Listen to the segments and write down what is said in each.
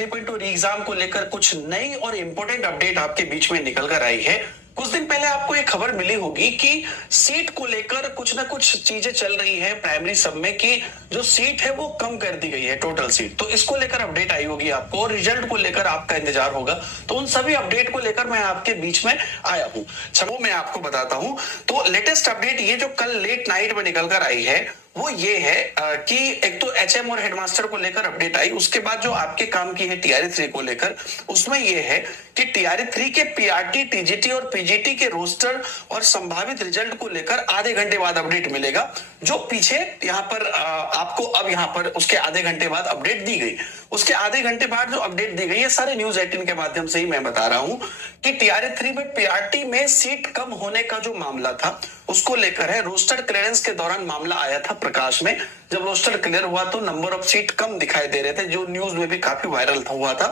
3.2 री एग्जाम को लेकर कुछ नई और इंपॉर्टेंट अपडेट आपके बीच में निकल कर आई है। कुछ दिन पहले आपको एक खबर मिली होगी कि सीट को लेकर कुछ ना कुछ चीजें चल रही है प्राइमरी सब में कि जो सीट है वो कम कर दी गई है, टोटल सीट। तो इसको लेकर अपडेट आई होगी आपको और रिजल्ट को लेकर आपका इंतजार होगा। तो उन सभी अपडेट को लेकर मैं आपके बीच में आया हूं। चलो मैं आपको बताता हूं। तो लेटेस्ट अपडेट ये जो कल लेट नाइट में निकल कर आई है वो ये है कि एक तो एचएम और हेडमास्टर को लेकर अपडेट आई। उसके बाद जो आपके काम की है टीआरई 3 को लेकर, उसमें ये है कि टीआरई 3 के पीआरटी, टीजीटी और पीजीटी के रोस्टर और संभावित रिजल्ट को लेकर आधे घंटे बाद अपडेट मिलेगा। जो पीछे यहाँ पर आपको अब यहाँ पर उसके आधे घंटे बाद अपडेट दी गई। उसके आधे घंटे बाद जो अपडेट दी गई है सारे न्यूज 18 के माध्यम से ही मैं बता रहा हूं कि टीआरई 3 में पीआरटी में सीट कम होने का जो मामला था उसको लेकर है। रोस्टर क्लियरेंस के दौरान मामला आया था प्रकाश में। जब रोस्टर क्लियर हुआ तो नंबर ऑफ सीट कम दिखाई दे रहे थे, जो न्यूज में भी काफी वायरल हुआ था।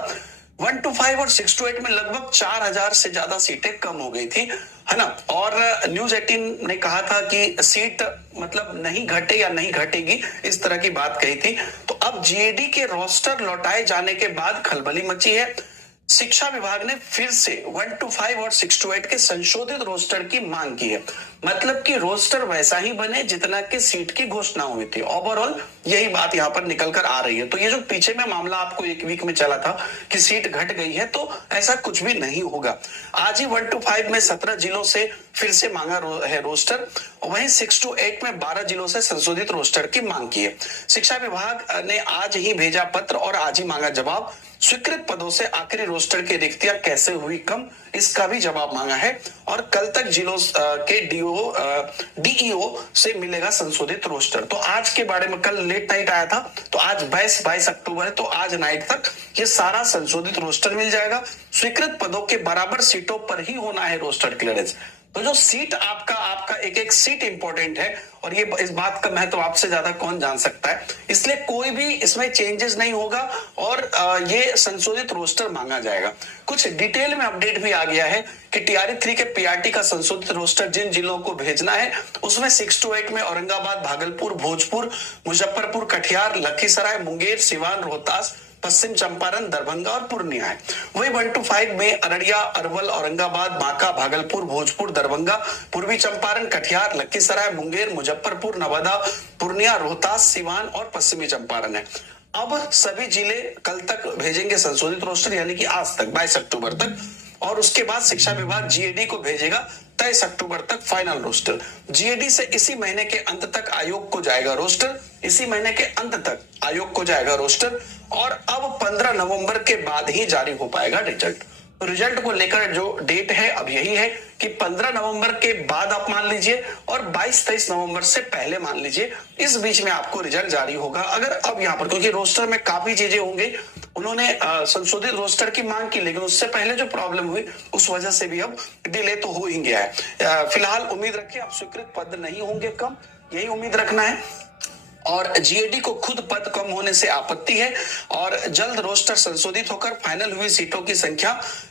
1 to 5 और 6 to 8 में लगभग 4000 से ज्यादा सीटें कम हो गई थी, है ना। और न्यूज 18 ने कहा था कि सीट मतलब नहीं घटे या नहीं घटेगी, इस तरह की बात कही थी। तो अब जीएडी के रोस्टर लौटाए जाने के बाद खलबली मची है। शिक्षा विभाग ने फिर से 1 to 5 और 6 to 8 के संशोधित रोस्टर की मांग की है। मतलब कि रोस्टर वैसा ही बने जितना कि सीट की घोषणा हुई थी। ओवरऑल यही बात यहाँ पर निकल कर आ रही है। तो ये जो पीछे में मामला आपको एक वीक में चला था कि सीट घट गई है, तो ऐसा कुछ भी नहीं होगा। आज ही 1 to 5 में 17 जिलों से फिर से मांगा है रोस्टर। वहीं 6 to 8 में 12 जिलों से संशोधित रोस्टर की मांग की है। शिक्षा विभाग ने आज ही भेजा पत्र और आज ही मांगा जवाब। स्वीकृत पदों से आखिरी रोस्टर की रिक्तियां कैसे हुई कम, इसका भी जवाब मांगा है। और कल तक जिलों के डीईओ से मिलेगा संशोधित रोस्टर। तो आज के बारे में कल लेट नाइट आया था, तो आज 22 अक्टूबर है, तो आज नाइट तक ये सारा संशोधित रोस्टर मिल जाएगा। स्वीकृत पदों के बराबर सीटों पर ही होना है रोस्टर क्लियरेंस। तो जो सीट आपका एक एक सीट इंपॉर्टेंट है और ये इस बात का महत्व आपसे ज्यादा कौन जान सकता है। इसलिए कोई भी इसमें चेंजेस नहीं होगा और ये संशोधित रोस्टर मांगा जाएगा। कुछ डिटेल में अपडेट भी आ गया है कि टीआरई 3 के पीआरटी का संशोधित रोस्टर जिन जिलों को भेजना है उसमें 6 to 8 में औरंगाबाद, भागलपुर, भोजपुर, मुजफ्फरपुर, कटिहार, लखीसराय, मुंगेर, सिवान, रोहतास, पश्चिम चंपारण, दरभंगा और पूर्णिया है। वही 1 to 5 में अररिया, अरवल, औरंगाबाद, बांका, भागलपुर, भोजपुर, दरभंगा, पूर्वी चंपारण, कटिहार, लखीसराय, मुंगेर, मुजफ्फरपुर, नवादा, पूर्णिया, रोहतास, सिवान और पश्चिमी चंपारण है। अब सभी जिले कल तक भेजेंगे संशोधित रोस्टर, यानी कि आज तक 22 अक्टूबर तक। और उसके बाद शिक्षा विभाग जीएडी को भेजेगा 23 अक्टूबर तक फाइनल रोस्टर। जीएडी से इसी महीने के अंत तक आयोग को जाएगा रोस्टर, इसी महीने के अंत तक आयोग को जाएगा रोस्टर। और अब 15 नवंबर के बाद ही जारी हो पाएगा रिजल्ट। तो रिजल्ट को लेकर जो डेट है अब यही है कि 15 नवंबर के बाद आप मान लीजिए और 22-23 नवंबर से पहले मान लीजिए, इस बीच में आपको रिजल्ट जारी होगा। अगर अब यहाँ पर क्योंकि रोस्टर में काफी चीजें होंगी, उन्होंने संशोधित रोस्टर की मांग की, लेकिन उससे पहले जो प्रॉब्लम हुई उस वजह से भी अब डिले तो हो ही गया है। फिलहाल उम्मीद रखिए अब स्वीकृत पद नहीं होंगे कम, यही उम्मीद रखना है। और जीएडी को खुद पद कम होने से आपत्ति है और जल्द रोस्टर संशोधित होकर फाइनल हुई सीटों की संख्या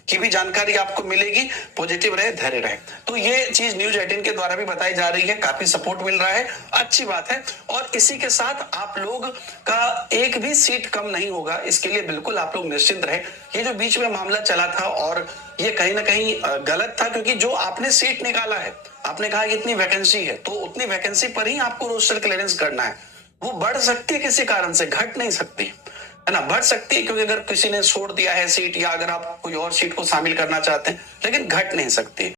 की भी जानकारी आपको मिलेगी। पॉजिटिव रहे, धैर्य रहे। तो ये चीज न्यूज 18 के द्वारा भी बताई जा रही है, काफी सपोर्ट मिल रहा है, अच्छी बात है। और इसी के साथ आप लोग का एक भी सीट कम नहीं होगा, इसके लिए बिल्कुल आप लोग निश्चिंत रहे। ये जो बीच में मामला चला था और ये कहीं ना कहीं गलत था, क्योंकि जो आपने सीट निकाला है, आपने कहा कि इतनी वैकेंसी है, तो उतनी वैकेंसी पर ही आपको रोस्टर क्लियरेंस करना है। वो बढ़ सकती है किसी कारण से, घट नहीं सकती, है ना। बढ़ सकती है क्योंकि अगर किसी ने छोड़ दिया है सीट या अगर आप कोई और सीट को शामिल करना चाहते हैं, लेकिन घट नहीं सकती।